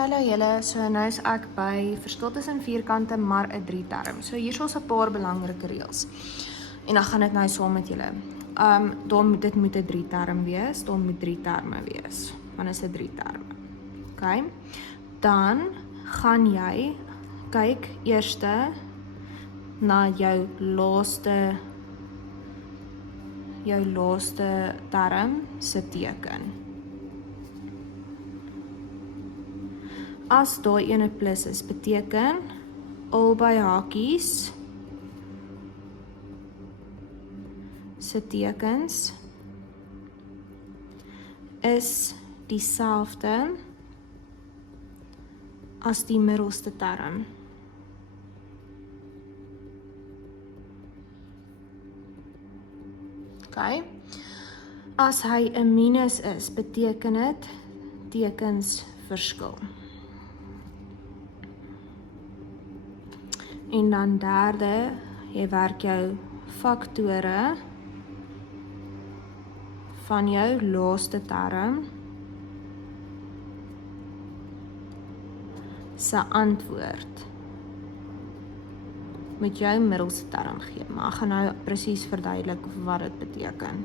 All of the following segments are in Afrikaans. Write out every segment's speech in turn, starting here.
hallo julle, so nou is ek by verskil tussen vierkante maar 'n 3 term. So hier is 'n paar belangrike reëls. En dan gaan dit nou saam met julle. Dit moet 'n 3 term wees, daar moet 3 terme wees. Dan is dit 3 terme. OK? Dan gaan jy kyk eerste na jou laaste term se teken. As daai ene plus is, beteken albei hakies se tekens is dieselfde as die middelste term. OK. As hy 'n minus is, beteken dit tekens verskil. En dan derde, jy werk jou faktore van jou laaste term se antwoord met jou middelste term gee. Maar ek gaan nou presies verduidelik wat dit beteken.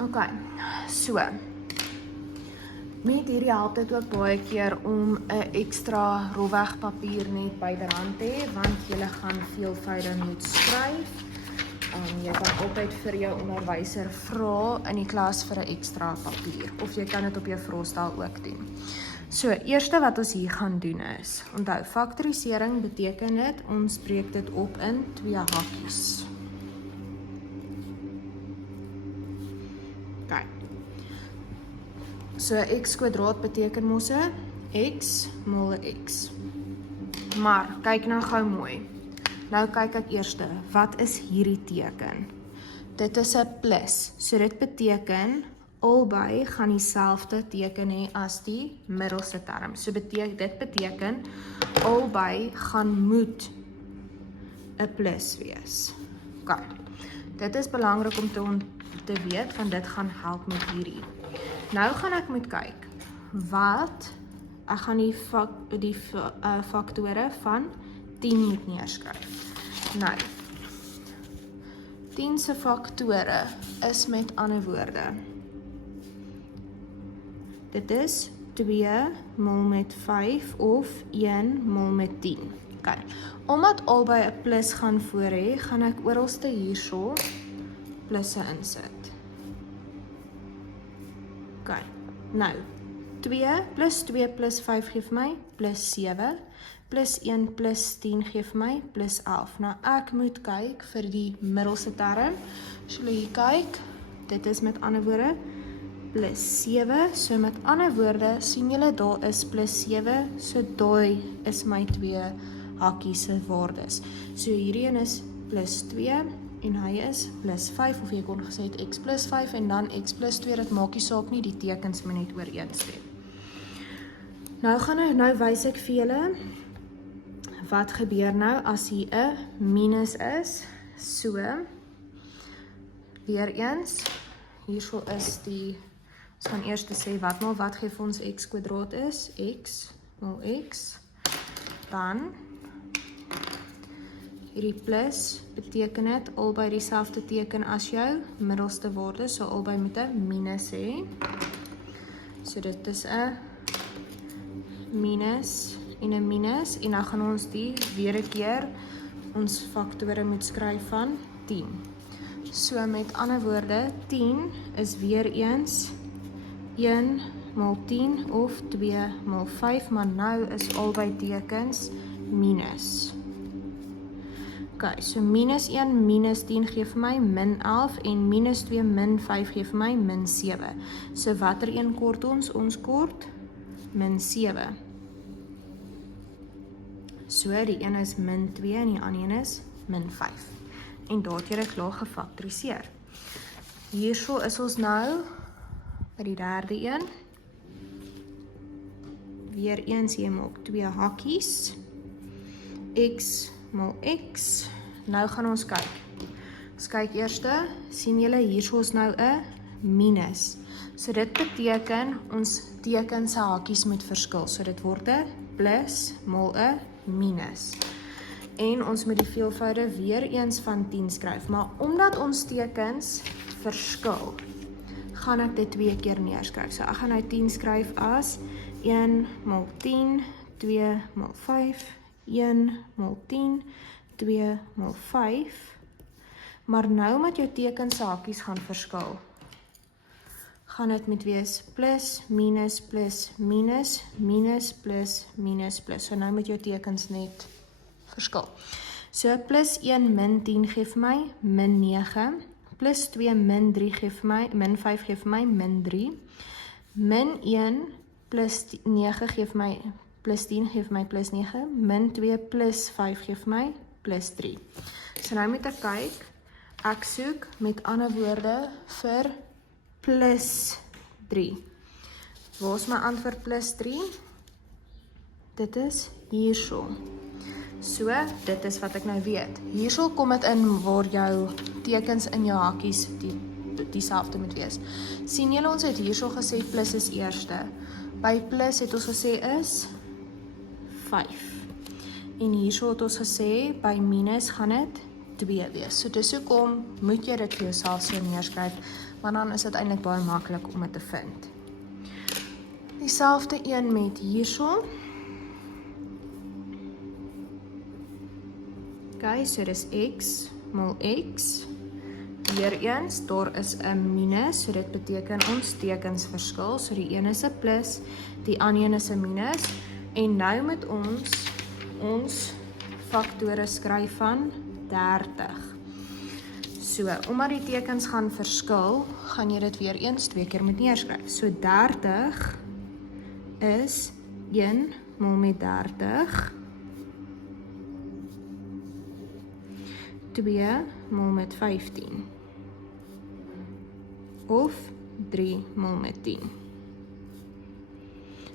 OK, so. Met hierdie help dit ook baie keer om 'n ekstra rofweg papier net byderhand te hê, want jy gaan veelvoudig moet skryf. Jy kan altyd vir jou onderwyser vra in die klas vir 'n ekstra papier, of jy kan dit op jou vraestel ook doen. So, eerste wat ons hier gaan doen is, onthou, faktorisering beteken dit, ons breek dit op in 2 hakies. OK. So, x kwadraat beteken mos x mal x. Maar, kyk nou gou mooi. Nou kyk ek eerste, wat is hierdie teken? Dit is 'n plus, so dit beteken, albei gaan dieselfde teken hê as die middelste term. So dit beteken, albei gaan moet 'n plus wees. OK, dit is belangrik om te weet, want dit gaan help met hierdie. Nou gaan ek moet kyk, ek gaan die faktore van 10 moet neerskryf. Nou, 10 se faktore is met ander woorde. Dit is 2 mal met 5 of 1 mal met 10. OK. Omdat albei 'n plus gaan voor hê, gaan ek oralste hierso plusse insit. OK. Nou, 2 plus 2 plus 5 gee vir my plus 7, plus 1 plus 10 gee vir my plus 11. Nou, ek moet kyk vir die middelste term. As julle hier kyk, dit is met ander woorde plus 7, so met ander woorde, sien julle daar is plus 7, so daai is my 2 hakies se waardes. So hierdie een is plus 2, en hy is plus 5, of jy kon gesê het x plus 5, en dan x plus 2, dit maak nie saak nie, die tekens moet net ooreenstem. Nou wys ek vir julle, wat gebeur nou as hier 'n minus is, so, weer eens, hierso is die, ons gaan eers sê wat gee vir ons x kwadraat is, x mal x, dan, hierdie plus beteken dit albei dieselfde teken as jou middelste waarde, so albei moet 'n minus hê. So dit is 'n minus en 'n minus, en dan gaan ons die weer 'n keer ons faktore moet skryf van 10. So met ander woorde, 10 is weer eens 1 mal 10 of 2 mal 5, maar nou is albei tekens minus. OK, so minus 1 minus 10 gee vir my min 11, en minus 2 min 5 gee vir my min 7. So watter een kort ons? Ons kort min 7. So die een is min 2 en die ander een is min 5. En daar het jy klaar gefaktoriseer. Hierso is ons nou by die derde een. Weer eens, jy maak 2 hakies. X mal x. Nou gaan ons kyk. Ons kyk eerste, sien julle hierso is nou 'n minus. So dit beteken ons teken se hakies moet verskil. So dit word 'n plus maal 'n minus. En ons moet die veelvoude weer eens van 10 skryf. Maar omdat ons tekens verskil, gaan ek dit 2 keer neerskryf. So ek gaan nou 10 skryf as 1 maal 10, 2 maal 5, 1 maal 10, 2 maal 5. Maar nou met jou tekens se hakies gaan verskil, gaan dit moet wees plus, minus, plus, minus, minus, plus, minus, plus. So nou moet jou tekens net verskil. So plus 1 min 10 gee vir my min 9, plus 2 min 3 gee vir my, min 5 gee vir my min 3, min 1 plus 9 gee vir my, plus 10 gee vir my plus 9, min 2 plus 5 gee vir my plus 3. So nou moet ek kyk, ek soek met ander woorde vir plus 3. Waar is my antwoord plus 3? Dit is hierso. So, dit is wat ek nou weet. Hierso kom dit in waar jou tekens in jou hakies dieselfde moet wees. Sien julle, ons het hierso gesê plus is eerste. By plus het ons gesê is 5. En hierso het ons gesê by minus gaan dit 2 wees. So dis hoekom moet jy dit vir jouself so neerskryf, want dan is dit eintlik baie maklik om dit te vind. Dieselfde een met hierso. Okay, so dis x maal x. Weereens, daar is 'n minus, so dit beteken ons tekens verskil. So die een is 'n plus, die ander een is 'n minus. En nou moet ons faktore skryf van 30. So, omdat die tekens gaan verskil, gaan jy dit weer eens 2 keer moet neerskryf. So 30 is 1 maal met 30, 2 maal met 15, of 3 maal met 10.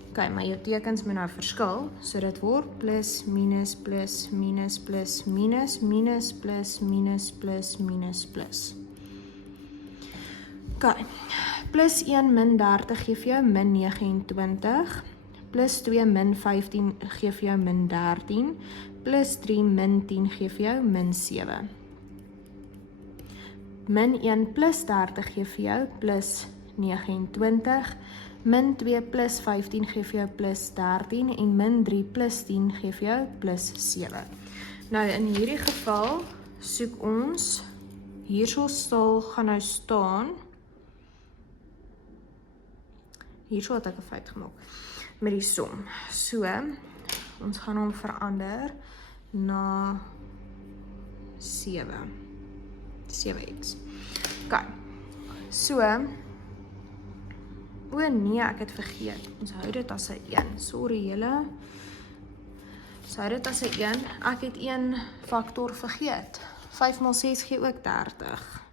Ok, maar jou tekens moet nou verskil, so dit word plus, minus, plus, minus, plus, minus, minus, plus, minus, plus, minus, plus. Ok, plus 1 min 30 gee vir jou min 29, plus 2 min 15 gee vir jou min 13, plus 3 min 10 gee vir jou min 7. Min 1 plus 30 gee vir jou plus 29, min 2 plus 15 gee vir jou plus 13 en min 3 plus 10 gee vir jou plus 7. Nou in hierdie geval soek ons, hierso gaan nou staan, hierso het ek 'n fout gemaak, met die som. So, ons gaan hom verander na 7x. Ok, so, o nee, ek het vergeet, ons hou dit as 'n 1, sorry julle, ons hou dit as 'n 1, ek het 1 faktor vergeet, 5 maal 6 gee ook 30.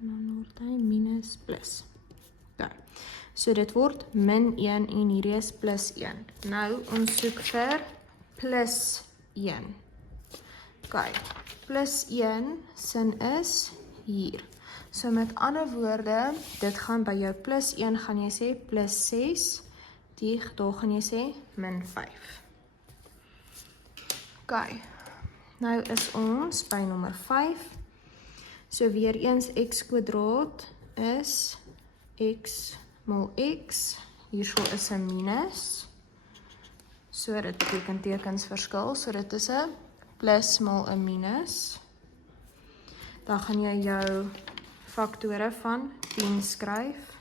En dan word hy minus plus. Okay. So dit word min 1 en hierdie is plus 1. Nou ons soek vir plus 1. Okay. Plus 1 sin is hier. So met ander woorde, dit gaan by jou plus 1 gaan jy sê plus 6, daar gaan jy sê min 5. Okay. Nou is ons by nommer 5. So weer eens x kwadraat is x maal x, hierso is 'n minus, so dit beteken tekens verskil, so dit is 'n plus maal 'n minus, dan gaan jy jou faktore van 10 skryf,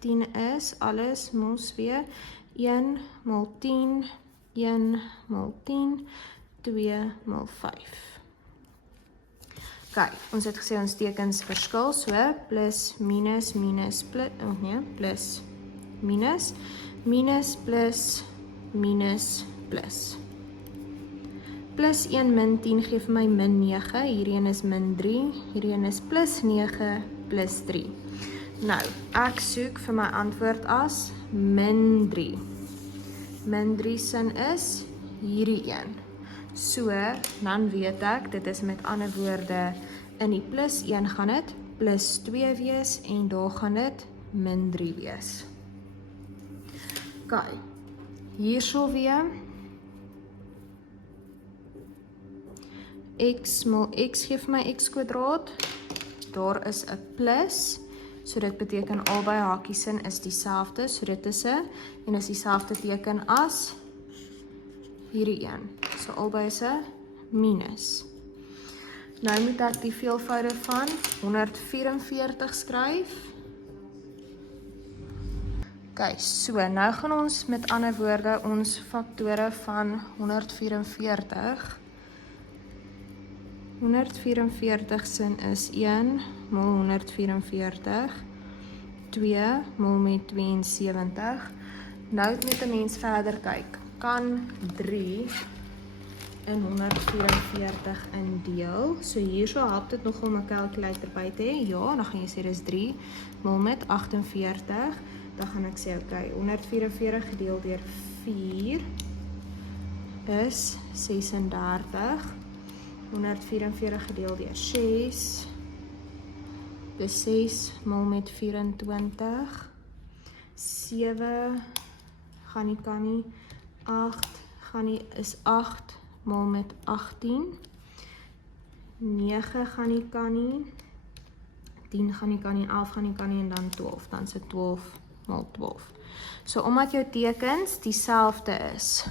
10 is alles mos weer 1 maal 10, 1 maal 10, 2 maal 5. Ok, ons het gesê ons tekens verskil, so plus, minus, minus, plus, plus, minus, minus, plus, minus, plus. Plus 1 min 10 gee vir my min 9, hierheen is min 3, hierheen is plus 9, plus 3. Nou, ek soek vir my antwoord as min 3. Min 3 sin is hierdie een. So, dan weet ek, dit is met ander woorde, in die plus 1 gaan dit plus 2 wees en daar gaan dit min 3 wees. Okay, hierso weer, x mal x geef my x kwadraat, daar is 'n plus, so dit beteken albei hakies in is dieselfde, so dit is 'n, en is dieselfde teken as hierdie een, so albei is 'n minus. Nou moet ek die veelvoude van 144 skryf. Ok, so nou gaan ons met ander woorde ons faktore van 144. 144 sin is 1 mal 144, 2 mal met 72. Nou moet 'n mens verder kyk. Kan 3 in 144 indeel. So hierso help dit nog om 'n calculator by te hê. Ja, dan gaan jy sê dis 3 mal met 48. Dan gaan ek sê, okay, 144 gedeel deur 4 is 36. 144 gedeel deur 6, dis 6 mal met 24. 7 gaan nie kan nie. 8 gaan nie, is 8 mal met 18. 9 gaan nie kan nie. 10 gaan nie kan nie, 11 gaan nie kan nie en dan 12. Dan is 12 mal 12. So omdat jou tekens dieselfde is.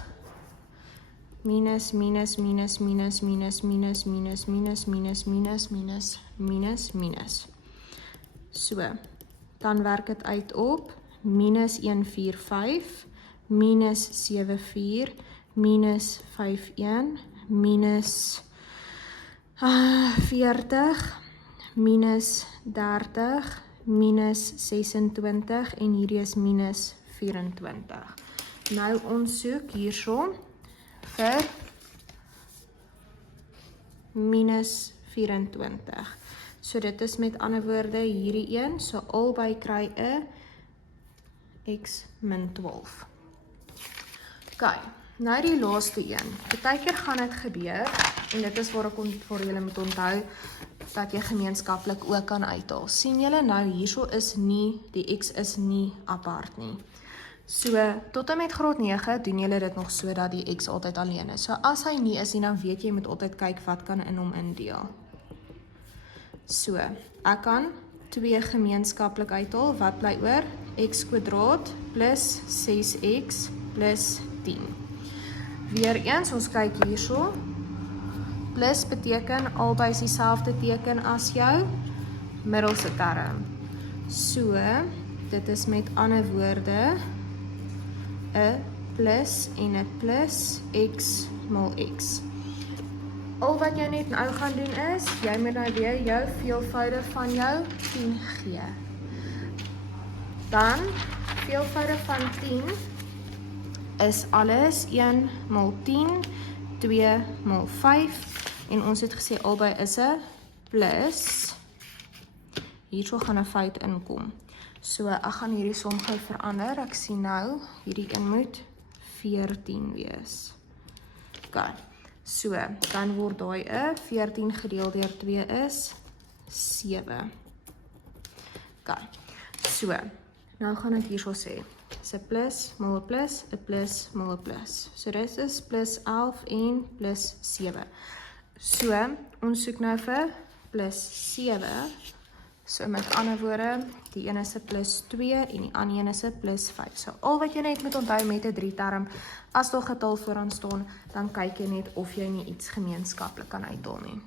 Minus, minus, minus, minus, minus, minus, minus, minus, minus, minus, minus, minus, minus. So, dan werk dit uit op minus 145, minus 74, minus 51, minus 40, minus 30, minus 26 en hierdie is minus 24. Nou ons soek hierso vir minus 24. So dit is met ander woorde hierdie een, so albei kry 'n x min 12. Ok, nou die laaste een. Partykeer gaan dit gebeur, en dit is waar ek vir julle moet onthou, dat jy gemeenskaplik ook kan uithaal. Sien julle nou, hierso is nie, die x is nie apart nie. So, tot en met graad 9 doen julle dit nog so dat die x altyd alleen is. So, as hy nie is, dan weet jy moet altyd kyk wat kan in hom indeel. So, ek kan 2 gemeenskaplik uithaal, wat bly oor? X kwadraat plus 6x plus 10. Weereens, ons kyk hierso. Plus beteken albei is dieselfde teken as jou middelste term. So, dit is met ander woorde 'n plus en 'n plus x mal x. Al wat jy net nou gaan doen is, jy moet nou weer jou veelvoude van jou 10 gee. Dan, veelvoude van 10 is alles 1 mal 10, 2 mal 5, en ons het gesê albei is 'n plus. Hierso gaan 'n fout inkom. So, ek gaan hierdie som gou verander. Ek sien nou, hierdie een moet 14 wees. Ok, so, dan word daai 'n 14 gedeel deur 2 is 7. Ok, so, nou gaan ek hierso sê, is 'n plus, mal 'n plus, 'n plus, mal 'n plus. So, dit is plus 11 en plus 7. So, ons soek nou vir plus 7. So met ander woorde, die een is 'n plus 2 en die ander een is 'n plus 5. So al wat jy net moet onthou met 'n 3 term, as daar getal vooraan staan, dan kyk jy net of jy nie iets gemeenskaplik kan uithaal nie.